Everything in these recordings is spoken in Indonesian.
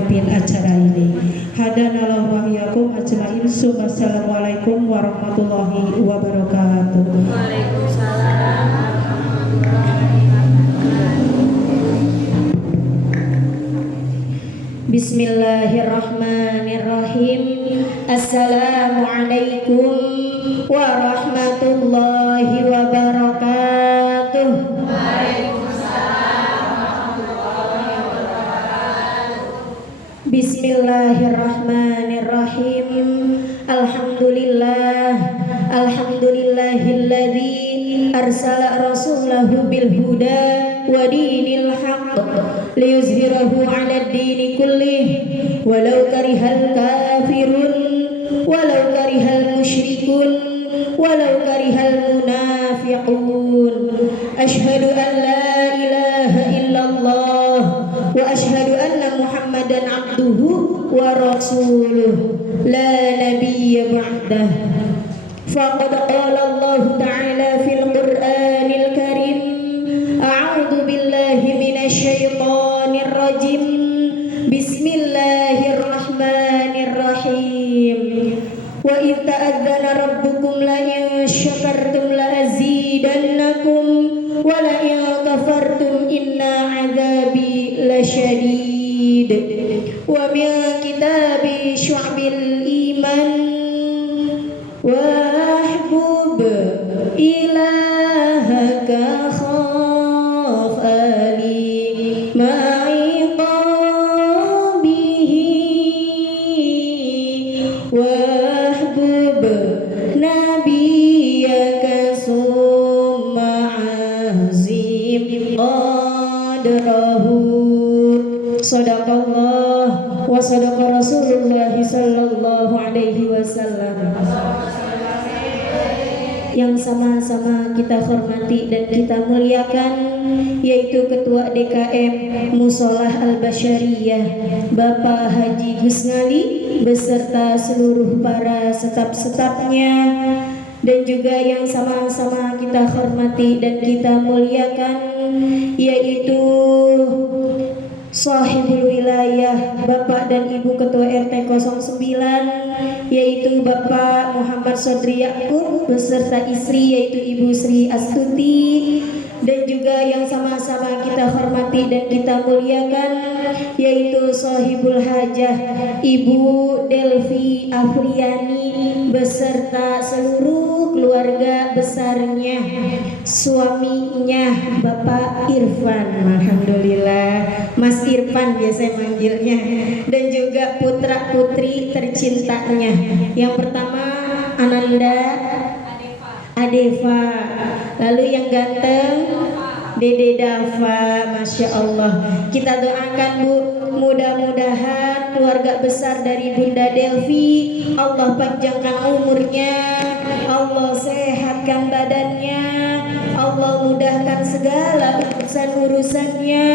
pamimpin acara ini. Hadanallahu wa iyyakum ajmain. Assalamualaikum warahmatullahi wabarakatuh. Waalaikumsalam. Bismillahirrahmanirrahim. Assalamualaikum warahmatullahi wabarakatuh. Bismillahirrahmanirrahim. Alhamdulillahilladzi arsala rasulahu bil huda wa dinil haqq liyuzhirahu 'alad dini kullih walau karihal kafirun walau karihal musyrikun walau karihal munafiqun. Asyhadu an la ilaha illallah wa asyhadu anna Muhammadan abduhu wa rasuluh la nabiyya ba'dah. Faqad qala Allah ta'ala fil Qur'anil Karim a'udzu billahi minasy syaithanir rajim. Bismillahirrahmanirrahim. Wa idh ta'adzana rabbukum la in syakartum la azidannakum wa la in kafartum inna 'adzabi lasyadid. Wa min kitabi syu'abil iman wahbub ilahaka khaf ali ma'iqabihi wahbub nabiyaka summa azim qadrahu. Sadaqallah wa sadaqa Rasulullah sallallahu alaihi wasallam. Yang sama-sama kita hormati dan kita muliakan yaitu Ketua DKM Musholah Al-Basyariyah Bapak Haji Gusngali beserta seluruh para staf-stafnya, dan juga yang sama-sama kita hormati dan kita muliakan yaitu Sahibul Wilayah Bapak dan Ibu Ketua RT 09 yaitu Bapak Muhammad Sodri Yakub beserta istri yaitu Ibu Sri Astuti, dan juga yang sama-sama kita hormati dan kita muliakan yaitu Sahibul Hajah Ibu Delvi Afriani beserta seluruh keluarga besarnya, suaminya Bapak Irfan, alhamdulillah Mas Irfan biasa manggilnya, dan juga putra putri tercintanya. Yang pertama Ananda Adeva, lalu yang ganteng Dede Dava, Masya Allah. Kita doakan Bu, mudah-mudahan keluarga besar dari Bunda Delvi Allah panjangkan umurnya, Allah sehatkan badannya, Allah mudahkan segala urusan-urusannya,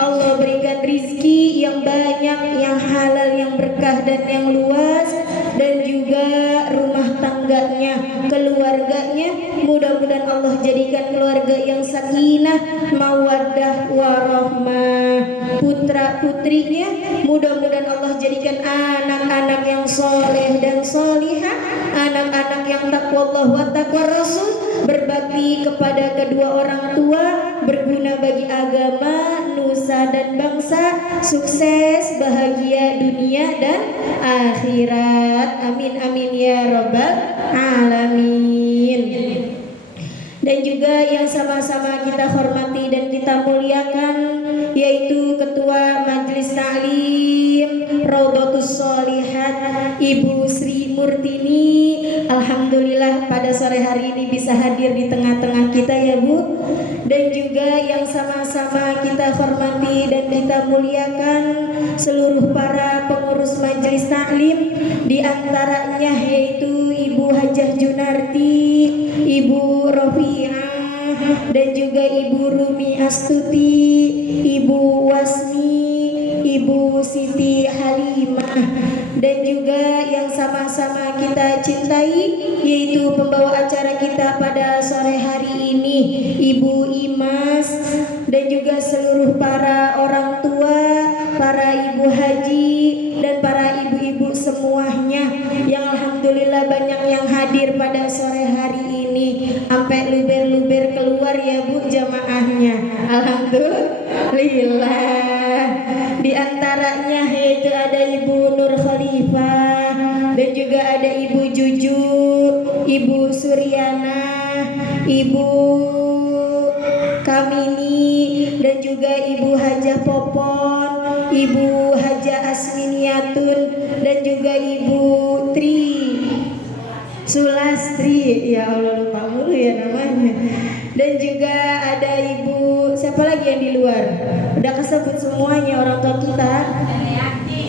Allah berikan rizki yang banyak, yang halal, yang berkah dan yang luas, dan juga rumah tangganya, keluarganya mudah-mudahan Allah jadikan keluarga yang sakinah, mawaddah, warahmah. Putra-putrinya mudah-mudahan Allah jadikan anak-anak yang soleh dan solihah, anak-anak yang takwa Allah wa takwa Rasul, berbakti kepada kedua orang tua, berguna bagi agama, nusa dan bangsa, sukses, bahagia dunia dan akhirat. Amin amin ya rabbal alamin. Dan juga yang sama-sama kita hormati dan kita muliakan yaitu Ketua Majelis Ta'lim Raudhatus Sholihat Ibu Sri Murtini. Alhamdulillah pada sore hari ini bisa hadir di tengah-tengah kita ya Bu. Dan juga yang sama-sama kita hormati dan kita muliakan seluruh para pengurus Majelis Ta'lim, di antaranya yaitu Ibu Hajah Junarti, Ibu Rofiah, dan juga Ibu Rumi Astuti, Ibu Wasmi, Ibu Siti Halimah, dan juga yang sama-sama kita cintai yaitu pembawa acara kita pada sore hari ini Ibu Imas, dan juga seluruh para orang tua, para ibu haji, sore hari ini sampai luber-luber keluar ya Bu jamaahnya. Alhamdulillah. Di antaranya yaitu ada Ibu Nur Khalifah dan juga ada Ibu Juju, Ibu Suryana, Ibu Kamini, dan juga Ibu Hajah Popon, Ibu Hajah Asminiatun, dan juga Ibu Tri Sulastri, ya Allah lupa mulu ya namanya. Dan juga ada Ibu siapa lagi yang di luar? Udah kesebut semuanya orang tua kita.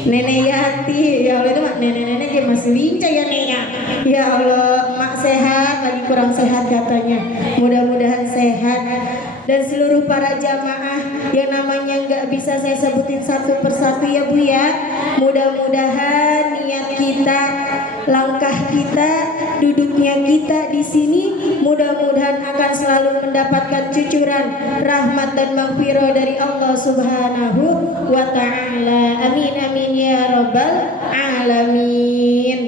Nenek Yati, ya Allah itu mak nenek-nenek dia masih lincah ya Nenya. Ya Allah, mak sehat, lagi kurang sehat katanya. Mudah-mudahan sehat. Dan seluruh para jamaah yang namanya nggak bisa saya sebutin satu persatu ya Bu ya. Mudah-mudahan niat kita, langkah kita, duduknya kita di sini mudah-mudahan akan selalu mendapatkan cucuran rahmat dan maghfirah dari Allah Subhanahu wa taala. Amin amin ya rabbal alamin.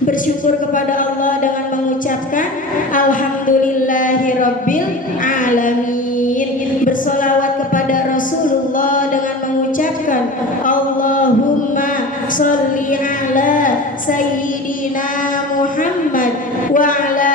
Bersyukur kepada Allah dengan mengucapkan alhamdulillahirabbil alamin. Bersolawat kepada Rasulullah dengan mengucapkan Allahumma sholli ala sayyidina Muhammad wa ala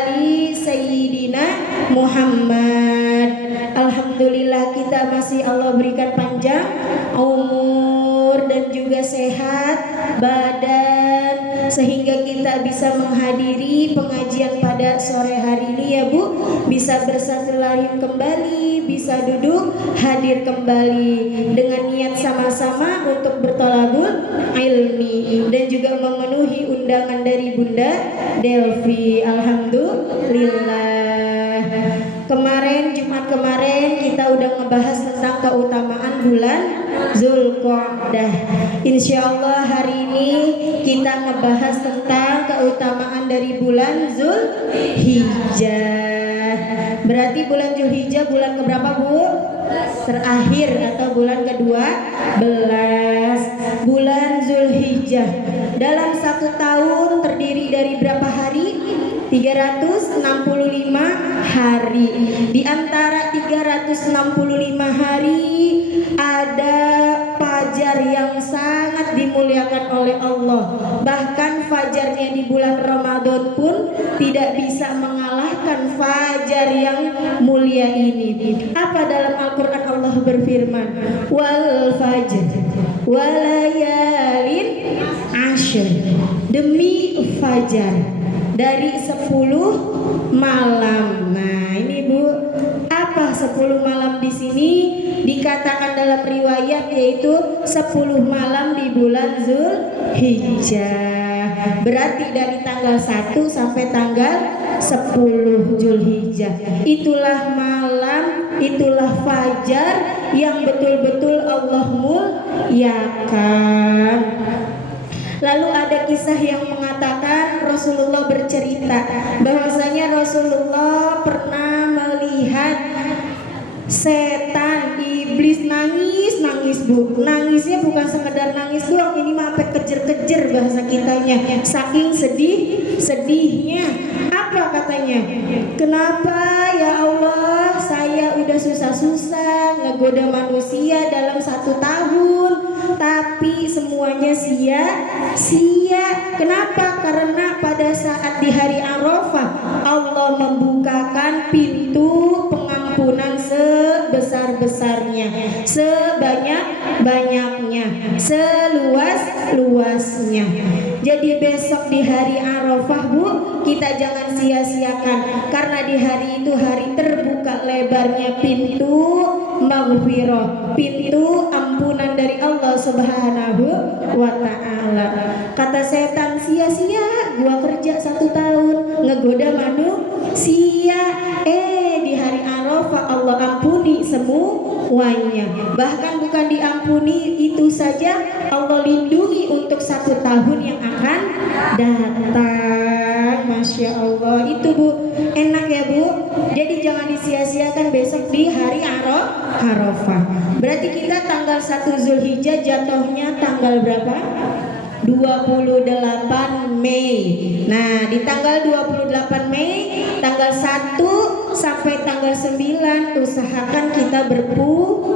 ali sayyidina Muhammad. Alhamdulillah kita masih Allah berikan panjang umur dan juga sehat badan sehingga kita bisa menghadiri pengajian pada sore hari ini ya Bu, bisa bersatu-rahim kembali, bisa duduk hadir kembali dengan niat sama-sama untuk bertolabul ilmi dan juga memenuhi undangan dari Bunda Delvi. Alhamdulillah. Kemarin Jumat kemarin kita udah ngebahas tentang keutamaan bulan Zulqa'dah. Insya Allah hari ini kita ngebahas tentang keutamaan dari bulan Zulhijjah. Berarti bulan Zulhijjah bulan keberapa Bu? Terakhir atau bulan ke-12 bulan Zulhijjah. Dalam satu tahun terdiri dari berapa hari? 365 hari. Di antara 365 hari ada fajar yang sangat dimuliakan oleh Allah. Bahkan fajarnya di bulan Ramadan pun tidak bisa mengalahkan fajar yang mulia ini. Apa dalam Al-Quran Allah berfirman? Wal fajr walayalin ashr. Demi fajar dari 10 malam. Nah, ini Bu, apa 10 malam di sini dikatakan dalam riwayat yaitu 10 malam di bulan Zulhijjah. Berarti dari tanggal 1 sampai tanggal 10 Zulhijjah. Itulah malam, itulah fajar yang betul-betul Allah muliakan. Lalu ada kisah yang mengatakan Rasulullah bercerita bahwasanya Rasulullah pernah melihat setan iblis nangis Bu. Nangisnya bukan sekedar nangis doang, ini mah sampai kejer-kejer bahasa kitanya. Saking sedihnya. Apa katanya? Kenapa ya Allah saya udah susah-susah ngegoda manusia dalam 1 tahun, tapi semuanya sia-sia. Kenapa? Karena pada saat di hari Arafah Allah membukakan pintu pengampunan sebesar-besarnya, sebanyak-banyaknya, seluas-luasnya. Jadi besok di hari Arafah Bu, kita jangan sia-siakan, karena di hari itu hari terbuka lebarnya pintu maghfirah, pintu ampunan dari Allah Subhanahu wa ta'ala. Kata setan, sia-sia gua kerja 1 tahun ngegoda manusia. Di hari Arafah Allah ampuni semuanya. Bahkan bukan diampuni itu saja, Allah lindungi untuk 1 tahun yang akan datang. Masya Allah. Itu Bu, enak ya Bu. Jadi jangan disia-siakan besok di hari Arafah. Berarti kita tanggal 1 Zulhijjah jatuhnya tanggal berapa? 28 Mei. Nah, di tanggal 28 Mei, tanggal 1 sampai tanggal 9 usahakan kita berpuasa.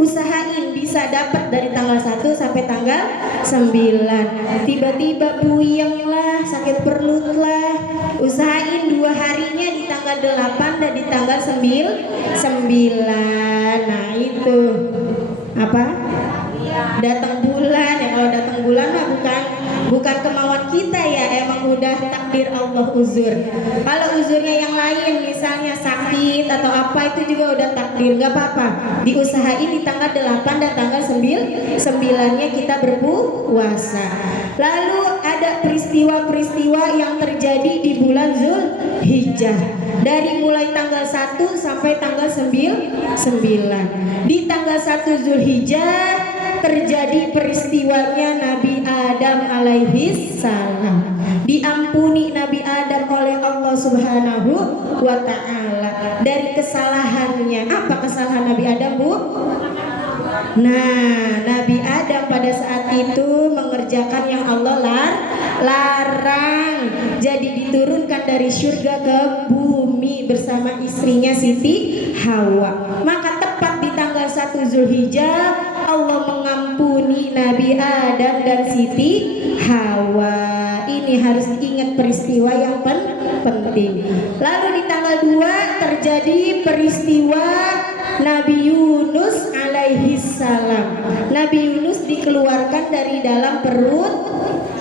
Usahain bisa dapat dari tanggal 1 sampai tanggal 9. Tiba-tiba puyeng lah, sakit perut lah, usahain 2 harinya di tanggal 8 dan di tanggal 9. Nah itu apa? Datang bulan ya. Kalau datang bulan mah bukan kemauan kita ya, emang udah takdir Allah uzur. Kalau uzurnya yang lain, misalnya sakit atau apa, itu juga udah takdir, nggak apa-apa. Diusahain di tanggal 8 dan tanggal 9-nya kita berpuasa. Lalu ada peristiwa-peristiwa yang terjadi di bulan Zulhijjah. Dari mulai tanggal 1 sampai tanggal 9. Di tanggal 1 Zulhijjah terjadi peristiwanya Nabi Adam alaihi salam. Diampuni Nabi Adam oleh Allah Subhanahu wa ta'ala dari kesalahannya. Apa kesalahan Nabi Adam, Bu? Nah, Nabi Adam pada saat itu mengerjakan yang Allah larang. Jadi diturunkan dari surga ke bumi bersama istrinya Siti Hawa. Maka tepat di tanggal 1 Zulhijjah Allah mengampuni Nabi Adam dan Siti Hawa. Ini harus diingat peristiwa yang penting. Lalu di tanggal 2 terjadi peristiwa Nabi Yunus alaihi salam. Nabi Yunus dikeluarkan dari dalam perut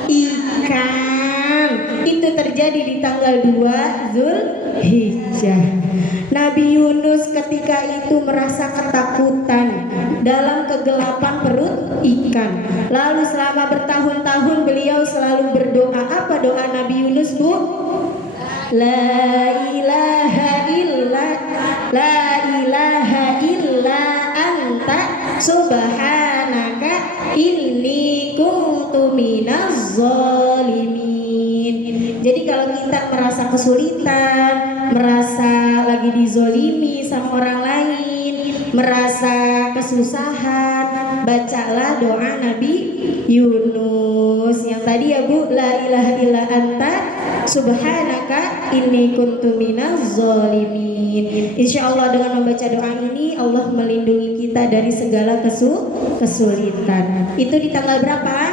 ikan. Itu terjadi di tanggal 2 Zulhijjah. Nabi Yunus ketika itu merasa ketakutan dalam kegelapan perut ikan. Lalu selama bertahun-tahun beliau selalu berdoa. Apa doa Nabi Yunus, Bu? La ilaha illa anta subhanaka inni kuntu minaz zalimin. Jadi kalau kita merasa kesulitan, merasa lagi dizolimi sama orang lain, merasa kesusahan, bacalah doa Nabi Yunus yang tadi ya, Bu. La ilaha illa anta subhanaka inni kuntu minaz zalimin. Insya Allah dengan membaca doa ini Allah melindungi kita dari segala kesulitan. Itu di tanggal berapa?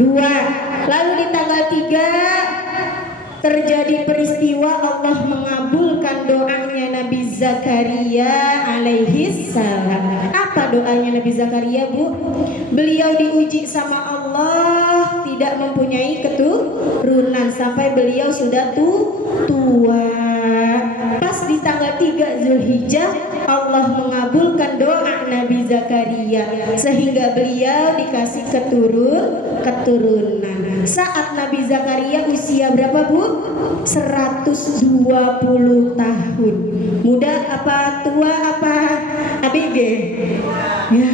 2. Lalu di tanggal 3 terjadi peristiwa Allah mengabulkan doanya Nabi Zakaria alaihi salam. Apa doanya Nabi Zakaria, Bu? Beliau diuji sama Allah tidak mempunyai keturunan sampai beliau sudah tua. Pas di tanggal 3 Zulhijjah Allah mengabulkan doa Nabi Zakaria sehingga beliau dikasih keturunan. Saat Nabi Zakaria usia berapa, Bu? 120 tahun. Muda apa tua apa ABG? Ya,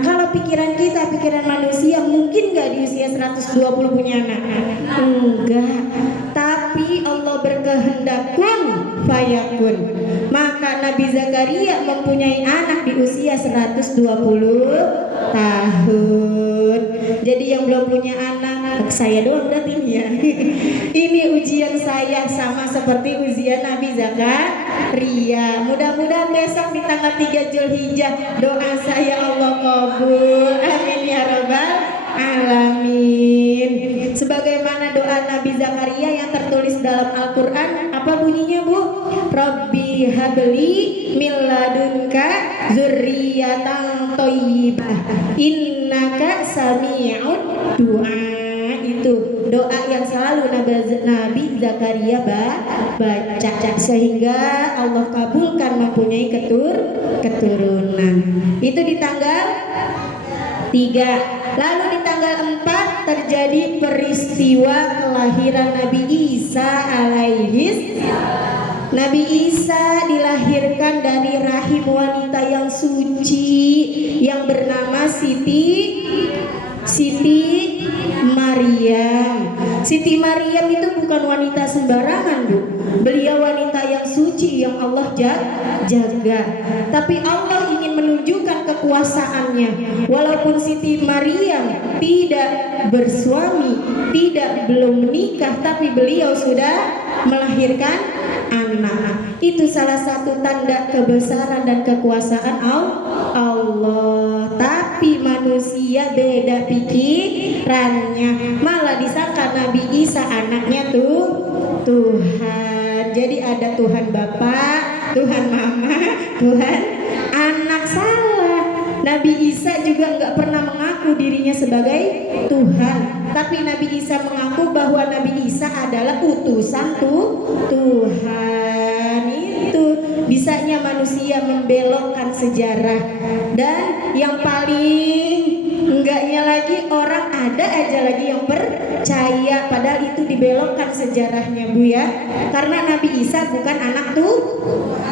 kalau pikiran kita, pikiran manusia, mungkin nggak di usia 120 punya anak? Enggak. Tapi Allah berkehendak kun fayakun. Maka Nabi Zakaria mempunyai anak di usia 120 tahun. Jadi yang belum punya anak, saya doang berarti ya. Ini ujian saya sama seperti ujian Nabi Zakaria. Mudah-mudahan besok di tanggal 3 Zulhijjah doa saya Allah kabul. Amin ya rabbal alamin. Sebagaimana doa Nabi Zakaria yang tertulis dalam Al-Qur'an, apa bunyinya, Bu? Rabbi habli min ladunka dzurriyyatan thayyibah innaka sami'ud du'a. Itu doa yang selalu Nabi Zakaria baca sehingga Allah kabulkan mempunyai keturunan. Itu di tanggal 3. Lalu di tanggal 4 terjadi peristiwa kelahiran Nabi Isa alaihi. Nabi Isa dilahirkan dari rahim wanita yang suci yang bernama Siti Maryam. Siti Maryam itu bukan wanita sembarangan, Bu. Beliau wanita yang suci yang Allah jaga. Tapi Allah ingin menunjukkan kekuatan kekuasaannya. Walaupun Siti Maryam tidak bersuami, belum menikah, tapi beliau sudah melahirkan anak. Itu salah satu tanda kebesaran dan kekuasaan Allah. Tapi manusia beda pikirannya, malah disangka Nabi Isa anaknya Tuhan. Jadi ada Tuhan Bapa, Tuhan Mama, Tuhan anak. Salah. Nabi Isa juga nggak pernah mengaku dirinya sebagai Tuhan, tapi Nabi Isa mengaku bahwa Nabi Isa adalah utusan Tuhan. Itu bisanya manusia membelokkan sejarah. Dan yang paling enggaknya lagi, orang ada aja lagi yang percaya padahal itu dibelokkan sejarahnya, Bu ya. Karena Nabi Isa bukan anak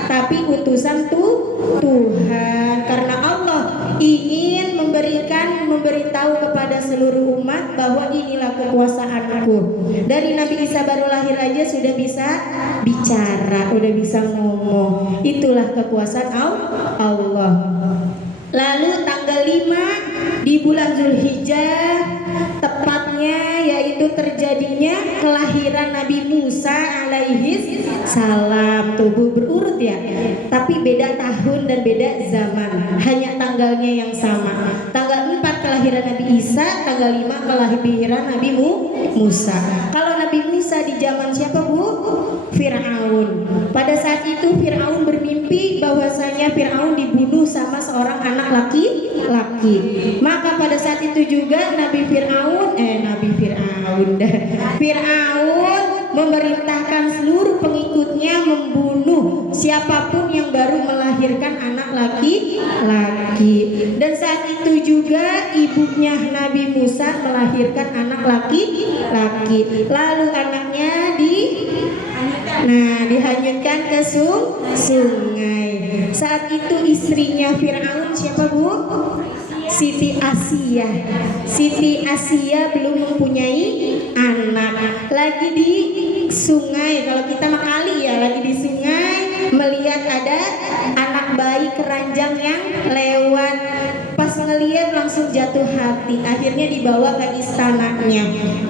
tapi utusan Tuhan. Karena Allah ingin memberitahu kepada seluruh umat bahwa inilah kekuasaanku. Dari Nabi Isa baru lahir aja sudah bisa bicara, udah bisa ngomong. Itulah kekuasaan Allah. Lalu tanggal 5 di bulan Zulhijjah, tepatnya yaitu terjadinya kelahiran Nabi Musa alaihi salam. Tubuh berurut ya, tapi beda tahun dan beda zaman, hanya tanggalnya yang sama. Tanggal 4 kelahiran Nabi Isa, tanggal 5 kelahiran Nabi Musa. Kalau Nabi Musa di zaman siapa, Bu? Fir'aun. Pada saat itu Fir'aun bermimpi bahwasanya Fir'aun dibunuh sama seorang anak laki-laki. Maka pada saat itu juga Fir'aun memerintahkan seluruh pengikutnya membunuh siapapun yang baru melahirkan anak laki-laki. Dan saat itu juga ibunya Nabi Musa melahirkan anak laki-laki. Lalu anaknya dihanyutkan ke sungai. Saat itu istrinya Fir'aun siapa, Bu? Siti Asia belum mempunyai anak. Lagi di sungai, kalau kita makali ya, lagi di sungai melihat ada anak bayi keranjang yang lewat. Pas ngelihat langsung jatuh hati, akhirnya dibawa ke istananya.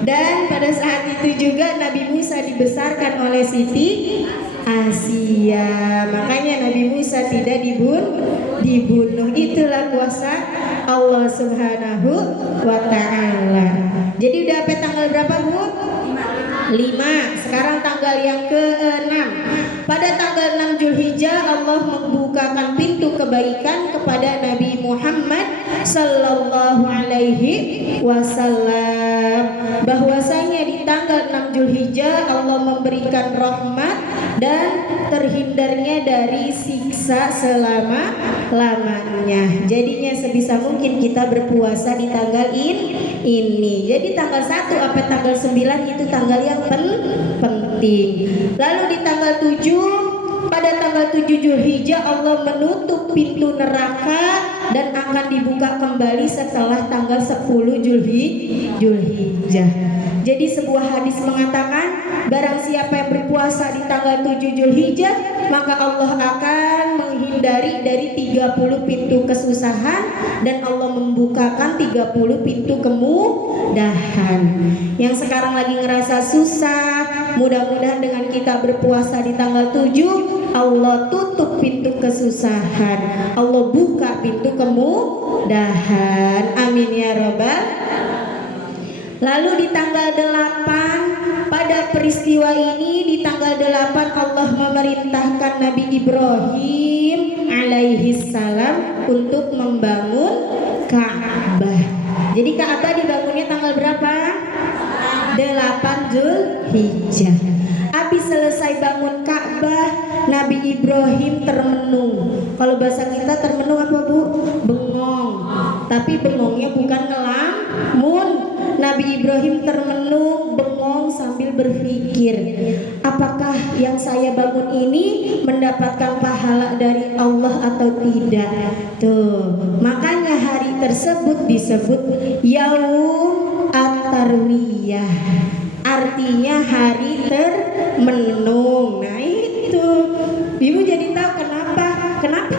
Dan pada saat itu juga Nabi Musa dibesarkan oleh Siti Asia. Makanya Nabi Musa tidak dibunuh. Itulah kuasa Allah Subhanahu wa ta'ala. Jadi udah sampai tanggal berapa, Bu? 5. Sekarang tanggal yang ke-6. Pada tanggal 6 Zulhijjah Allah membukakan pintu kebaikan kepada Nabi Muhammad sallallahu alaihi wasallam. Bahwasanya di tanggal 6 Zulhijjah Allah memberikan rahmat dan terhindarnya dari siksa selama-lamanya. Jadinya sebisa mungkin kita berpuasa di tanggal ini. Jadi tanggal 1 sampai tanggal 9 itu tanggal yang penting. Lalu di tanggal 7, pada tanggal 7 Zulhijjah Allah menutup pintu neraka dan akan dibuka kembali setelah tanggal 10 Zulhijjah. Jadi sebuah hadis mengatakan, barang siapa yang berpuasa di tanggal 7 Zulhijjah, maka Allah akan menghindari dari 30 pintu kesusahan dan Allah membukakan 30 pintu kemudahan. Yang sekarang lagi ngerasa susah, mudah-mudahan dengan kita berpuasa di tanggal 7, Allah tutup pintu kesusahan, Allah buka pintu kemudahan. Amin ya rabbal. Lalu di tanggal 8, pada peristiwa ini di tanggal 8 Allah memerintahkan Nabi Ibrahim alaihi salam untuk membangun Ka'bah. Jadi Ka'bah dibangunnya tanggal berapa? 8 Zulhijjah. Habis selesai bangun Ka'bah, Nabi Ibrahim termenung. Kalau bahasa kita termenung apa, Bu? Bengong. Tapi bengongnya bukan ngelamun. Nabi Ibrahim termenung, bengong sambil berpikir, apakah yang saya bangun ini mendapatkan pahala dari Allah atau tidak? Tuh, makanya hari tersebut disebut Yaum At-Tarwiyah. Artinya hari termenung. Nah itu, Ibu jadi tahu kenapa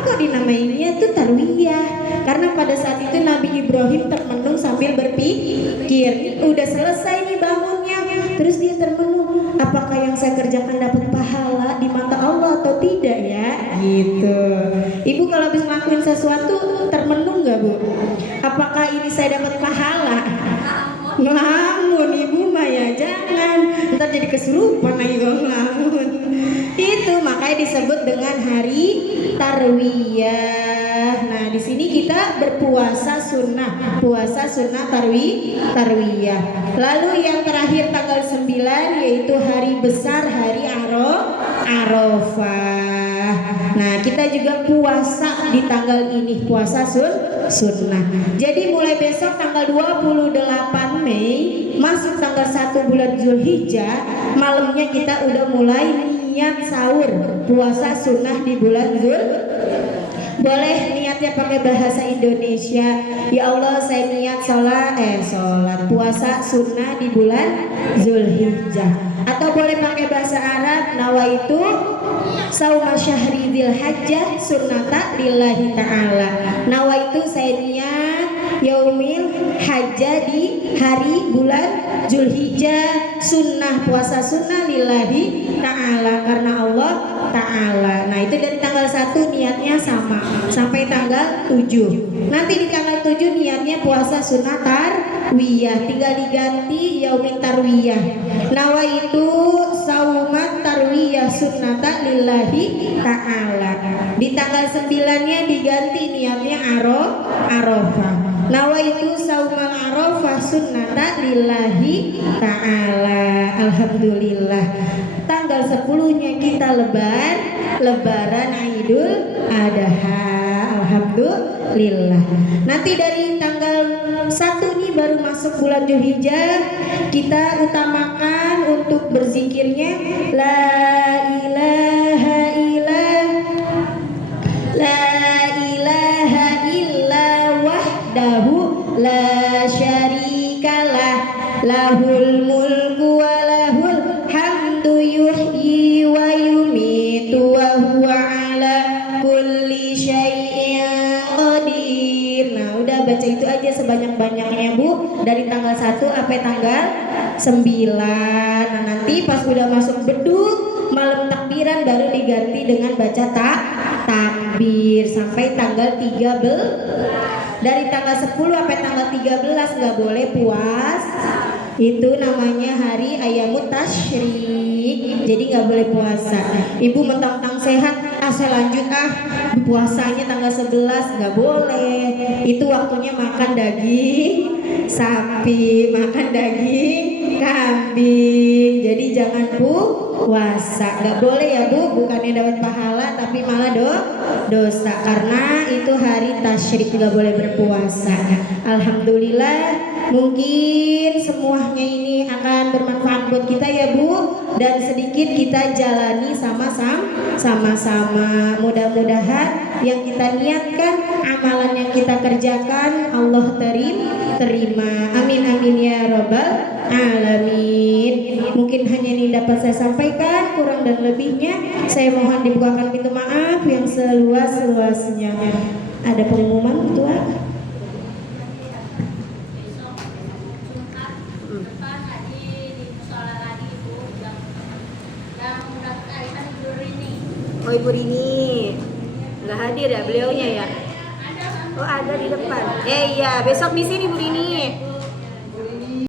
kok dinamainya itu tarwiyah. Karena pada saat itu Nabi Ibrahim termenung sambil berpikir, udah selesai nih bangunnya, terus dia termenung, apakah yang saya kerjakan dapat pahala di mata Allah atau tidak ya? Gitu. Ibu kalau habis ngelakuin sesuatu termenung nggak Bu? Apakah ini saya dapat pahala? Ngelamun ibu mah ya jangan, ntar jadi kesurupan lagi kalau ngelamun. Itu makanya disebut dengan hari tarwiyah. Nah di sini kita berpuasa sunnah, puasa sunnah tarwiyah. Lalu yang terakhir tanggal 9 yaitu hari besar, hari Arafah. Nah kita juga puasa di tanggal ini, puasa sunnah. Jadi mulai besok tanggal 28 Mei masuk tanggal 1 bulan Zulhijjah, malamnya kita udah mulai niat sahur puasa sunnah di bulan boleh niatnya pakai bahasa Indonesia. Ya Allah saya niat sholat puasa sunnah di bulan Zulhijjah. Atau boleh pakai bahasa Arab, nawaitu sauma syahri dzilhajjah sunnata lillahi ta'ala. Nawaitu saya niat yaumil hajjah di hari bulan Zulhijjah, sunnah puasa sunnah lillahi ta'ala, karena Allah ta'ala. Nah itu dari tanggal 1 niatnya sama sampai tanggal 7. Nanti di tanggal 7 niatnya puasa sunnah tarwiyah, tinggal diganti yaumil tarwiyah. Nawaitu saumat tarwiyah sunnata lillahi ta'ala. Di tanggal 9-nya diganti niatnya Arafah. Nawaitu saumal Arafah sunnata lillahi ta'ala. Alhamdulillah. Tanggal 10-nya kita lebaran Idul Adha. Alhamdulillah. Nanti dari tanggal 1 nih baru masuk bulan Zulhijjah, kita utamakan untuk berzikirnya la ilaha illa wahdahu la syarikalah lahul mulku wa lahul hamdu yuhyi wa yumitu wa huwa ala kulli syai'in qadir. Nah udah baca itu aja sebanyak-banyaknya Bu, dari tanggal 1 sampai tanggal 9. Nah nanti pas udah masuk beduk malam takbiran baru diganti dengan baca takbir sampai tanggal 13. Dari tanggal 10 sampai tanggal 13 nggak boleh puasa. Itu namanya hari Ayyamut Tasyrik. Jadi nggak boleh puasa. Ibu mentang-mentang sehat, saya lanjut puasanya tanggal 11, nggak boleh. Itu waktunya makan daging sapi, makan daging kambing. Jadi jangan puasa, nggak boleh ya Bu. Bukannya dapat pahala tapi malah dosa, karena itu hari tasyrik, nggak boleh berpuasa. Alhamdulillah, mungkin semuanya ini akan bermanfaat buat kita ya Bu, dan sedikit kita jalani sama-sama. Mudah-mudahan yang kita niatkan, amalan yang kita kerjakan Allah terima. Amin amin ya robbal alamin. Mungkin hanya ini dapat saya sampaikan, kurang dan lebihnya saya mohon dibukakan pintu maaf yang seluas-luasnya. Ada pengumuman Ketua? Oh Ibu Rini nggak hadir ya beliaunya ya? Oh ada di depan. Iya besok di sini Bu Rini.